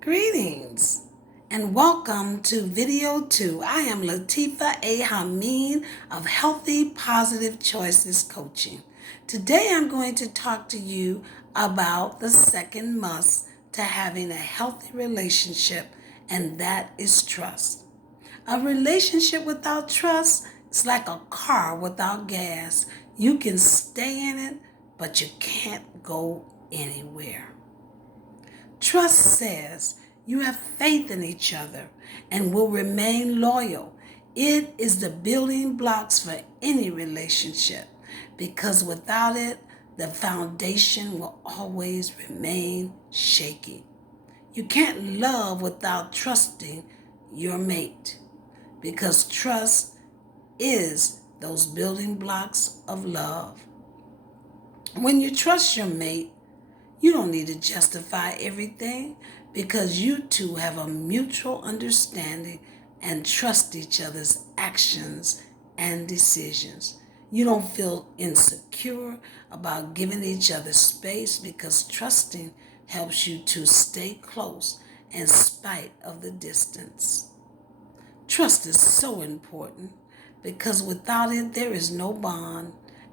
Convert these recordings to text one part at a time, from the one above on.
Greetings and welcome to video 2. I am Latifa A. Hameen of Healthy Positive Choices Coaching. Today I'm going to talk to you about the second must to having a healthy relationship, and that is trust. A relationship without trust is like a car without gas. You can stay in it, but you can't go anywhere. Trust says you have faith in each other and will remain loyal. It is the building blocks for any relationship because without it, the foundation will always remain shaky. You can't love without trusting your mate because trust is those building blocks of love. When you trust your mate, you don't need to justify everything because you two have a mutual understanding and trust each other's actions and decisions. You don't feel insecure about giving each other space because trusting helps you to stay close in spite of the distance. Trust is so important because without it, there is no bond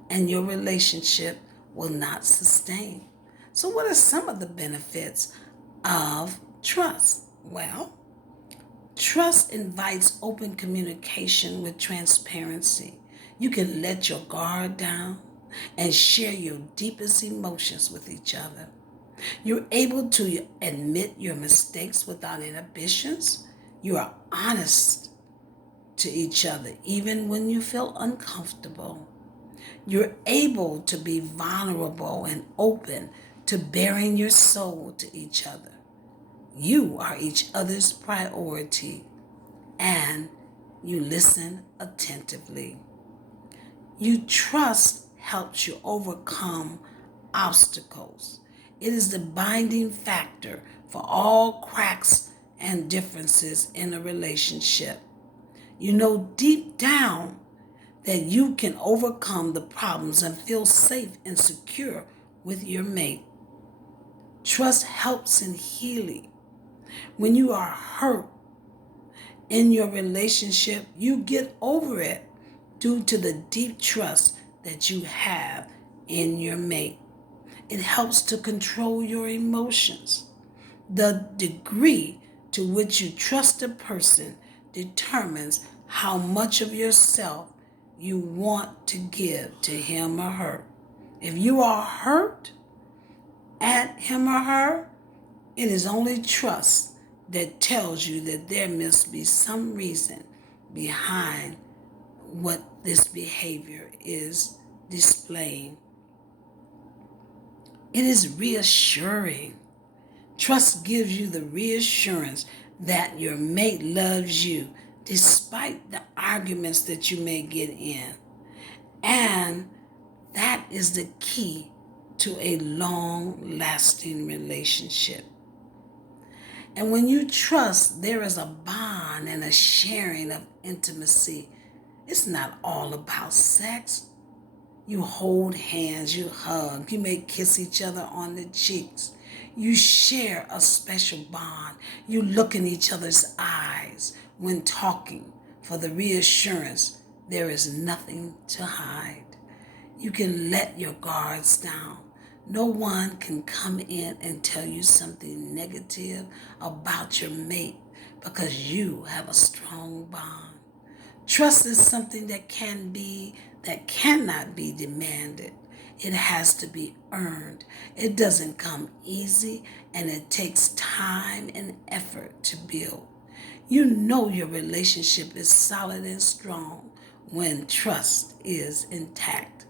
and your relationship will not sustain. So, what are some of the benefits of trust? Well, trust invites open communication with transparency. You can let your guard down and share your deepest emotions with each other. You're able to admit your mistakes without inhibitions. You are honest to each other, even when you feel uncomfortable. You're able to be vulnerable and open to bearing your soul to each other. You are each other's priority and you listen attentively. You trust helps you overcome obstacles. It is the binding factor for all cracks and differences in a relationship. You know deep down that you can overcome the problems and feel safe and secure with your mate. Trust helps in healing. When you are hurt in your relationship, you get over it due to the deep trust that you have in your mate. It helps to control your emotions. The degree to which you trust a person determines how much of yourself you want to give to him or her. If you are hurt at him or her, it is only trust that tells you that there must be some reason behind what this behavior is displaying. It is reassuring. Trust gives you the reassurance that your mate loves you despite the arguments that you may get in. And that is the key to a long-lasting relationship. And when you trust, there is a bond and a sharing of intimacy. It's not all about sex. You hold hands, you hug, you may kiss each other on the cheeks. You share a special bond. You look in each other's eyes when talking for the reassurance there is nothing to hide. You can let your guards down. No one can come in and tell you something negative about your mate because you have a strong bond. Trust is something that cannot be demanded. It has to be earned. It doesn't come easy and it takes time and effort to build. You know your relationship is solid and strong when trust is intact.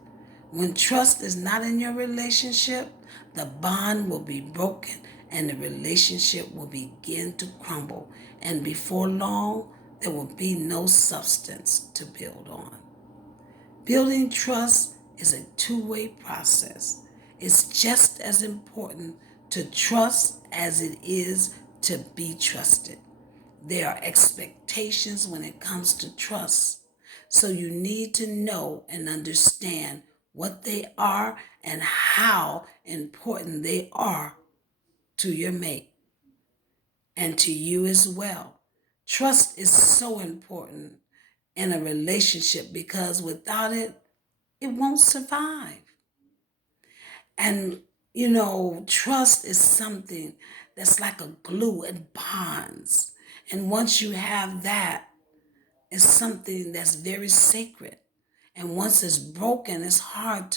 When trust is not in your relationship, the bond will be broken and the relationship will begin to crumble. And before long, there will be no substance to build on. Building trust is a two-way process. It's just as important to trust as it is to be trusted. There are expectations when it comes to trust. So you need to know and understand what they are and how important they are to your mate. and to you as well. Trust is so important in a relationship because without it, it won't survive. And trust is something that's like a glue, it bonds. And once you have that, it's something that's very sacred. And once it's broken, it's hard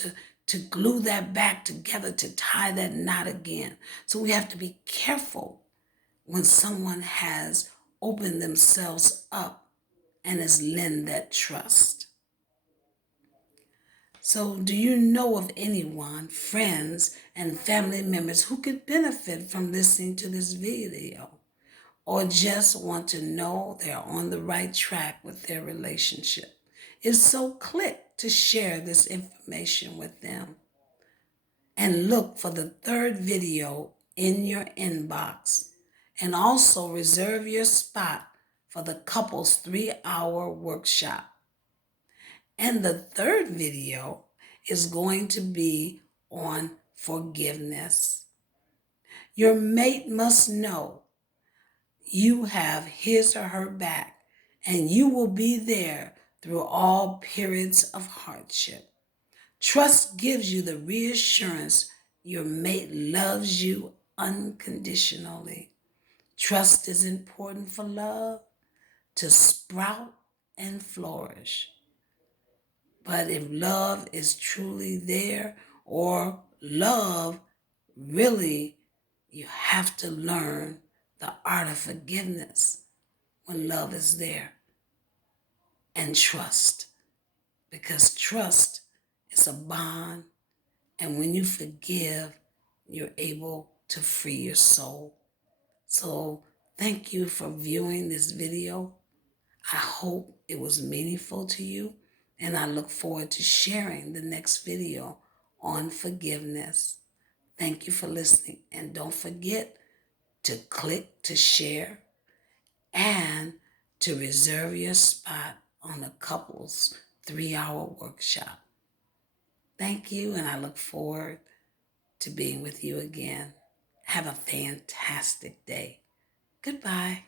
to glue that back together, to tie that knot again. So we have to be careful when someone has opened themselves up and has lent that trust. So, do you know of anyone, friends, and family members who could benefit from listening to this video, or just want to know they're on the right track with their relationship? If so, click to share this information with them. And look for the third video in your inbox. And also reserve your spot for the couple's 3-hour workshop. And the third video is going to be on forgiveness. Your mate must know you have his or her back, and you will be there through all periods of hardship. Trust gives you the reassurance your mate loves you unconditionally. Trust is important for love to sprout and flourish. But if love is truly there, or love really, you have to learn the art of forgiveness when love is there, and trust. Because trust is a bond, and when you forgive, you're able to free your soul. So thank you for viewing this video. I hope it was meaningful to you, and I look forward to sharing the next video on forgiveness. Thank you for listening, and don't forget to click to share and to reserve your spot on the couple's 3-hour workshop. Thank you, and I look forward to being with you again. Have a fantastic day. Goodbye.